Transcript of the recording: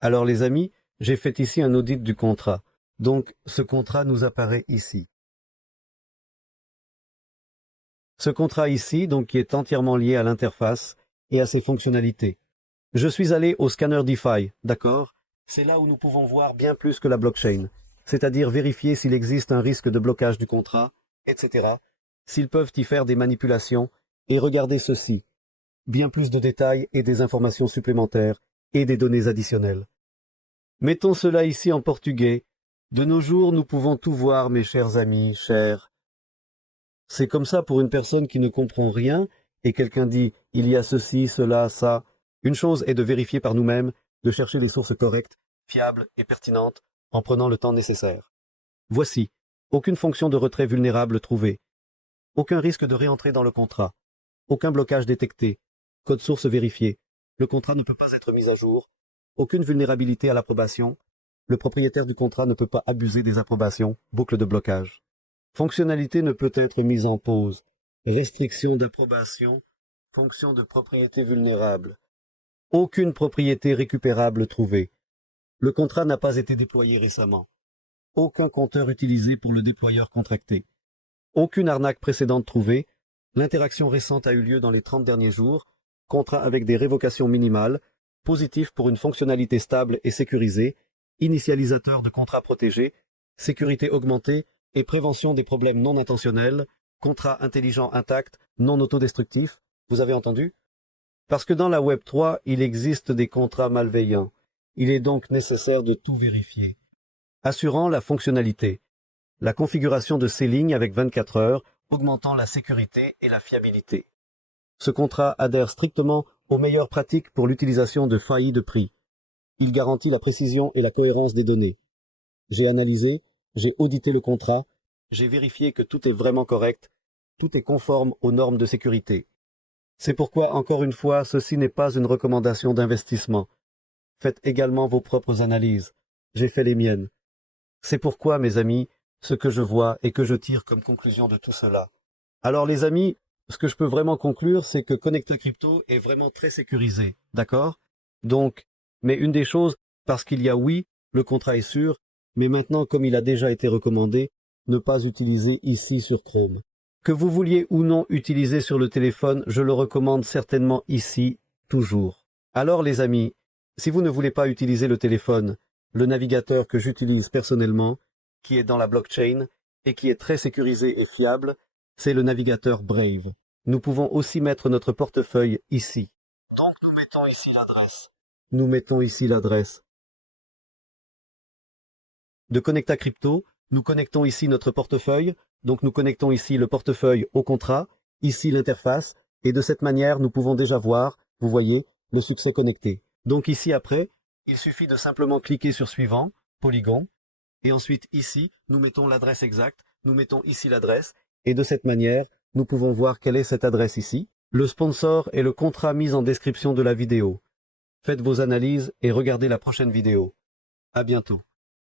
Alors les amis, j'ai fait ici un audit du contrat. Donc ce contrat nous apparaît ici. Ce contrat ici, donc qui est entièrement lié à l'interface et à ses fonctionnalités. Je suis allé au scanner DeFi, d'accord? C'est là où nous pouvons voir bien plus que la blockchain, c'est-à-dire vérifier s'il existe un risque de blocage du contrat, etc., s'ils peuvent y faire des manipulations, et regarder ceci, bien plus de détails et des informations supplémentaires et des données additionnelles. Mettons cela ici en portugais. De nos jours, nous pouvons tout voir, mes chers amis, chers. C'est comme ça pour une personne qui ne comprend rien, et quelqu'un dit « il y a ceci, cela, ça ». Une chose est de vérifier par nous-mêmes, de chercher des sources correctes, fiables et pertinentes, en prenant le temps nécessaire. Voici, aucune fonction de retrait vulnérable trouvée, aucun risque de réentrée dans le contrat, aucun blocage détecté, code source vérifié, le contrat ne peut pas être mis à jour, aucune vulnérabilité à l'approbation, le propriétaire du contrat ne peut pas abuser des approbations, boucle de blocage. Fonctionnalité ne peut être mise en pause, restriction d'approbation, fonction de propriété vulnérable. Aucune propriété récupérable trouvée. Le contrat n'a pas été déployé récemment. Aucun compteur utilisé pour le déployeur contracté. Aucune arnaque précédente trouvée. L'interaction récente a eu lieu dans les 30 derniers jours. Contrat avec des révocations minimales. Positif pour une fonctionnalité stable et sécurisée. Initialisateur de contrat protégé. Sécurité augmentée et prévention des problèmes non intentionnels. Contrat intelligent intact, non autodestructif. Vous avez entendu? Parce que dans la Web 3, il existe des contrats malveillants. Il est donc nécessaire de tout vérifier. Assurant la fonctionnalité. La configuration de ces lignes avec 24 heures, augmentant la sécurité et la fiabilité. Ce contrat adhère strictement aux meilleures pratiques pour l'utilisation de failles de prix. Il garantit la précision et la cohérence des données. J'ai analysé, j'ai audité le contrat, j'ai vérifié que tout est vraiment correct, tout est conforme aux normes de sécurité. C'est pourquoi, encore une fois, ceci n'est pas une recommandation d'investissement. Faites également vos propres analyses. J'ai fait les miennes. C'est pourquoi, mes amis, ce que je vois et que je tire comme conclusion de tout cela. Alors, les amis, ce que je peux vraiment conclure, c'est que Connecta Crypto est vraiment très sécurisé, d'accord? Donc, mais une des choses, parce qu'il y a oui, le contrat est sûr, mais maintenant, comme il a déjà été recommandé, ne pas utiliser ici sur Chrome. Que vous vouliez ou non utiliser sur le téléphone, je le recommande certainement ici, toujours. Alors les amis, si vous ne voulez pas utiliser le téléphone, le navigateur que j'utilise personnellement, qui est dans la blockchain et qui est très sécurisé et fiable, c'est le navigateur Brave. Nous pouvons aussi mettre notre portefeuille ici. Donc nous mettons ici l'adresse. Nous mettons ici l'adresse de Connecta Crypto. Nous connectons ici notre portefeuille. Donc nous connectons ici le portefeuille au contrat, ici l'interface, et de cette manière nous pouvons déjà voir, vous voyez, le succès connecté. Donc ici après, il suffit de simplement cliquer sur suivant, Polygon, et ensuite ici, nous mettons l'adresse exacte, nous mettons ici l'adresse, et de cette manière, nous pouvons voir quelle est cette adresse ici. Le sponsor et le contrat mis en description de la vidéo. Faites vos analyses et regardez la prochaine vidéo. À bientôt.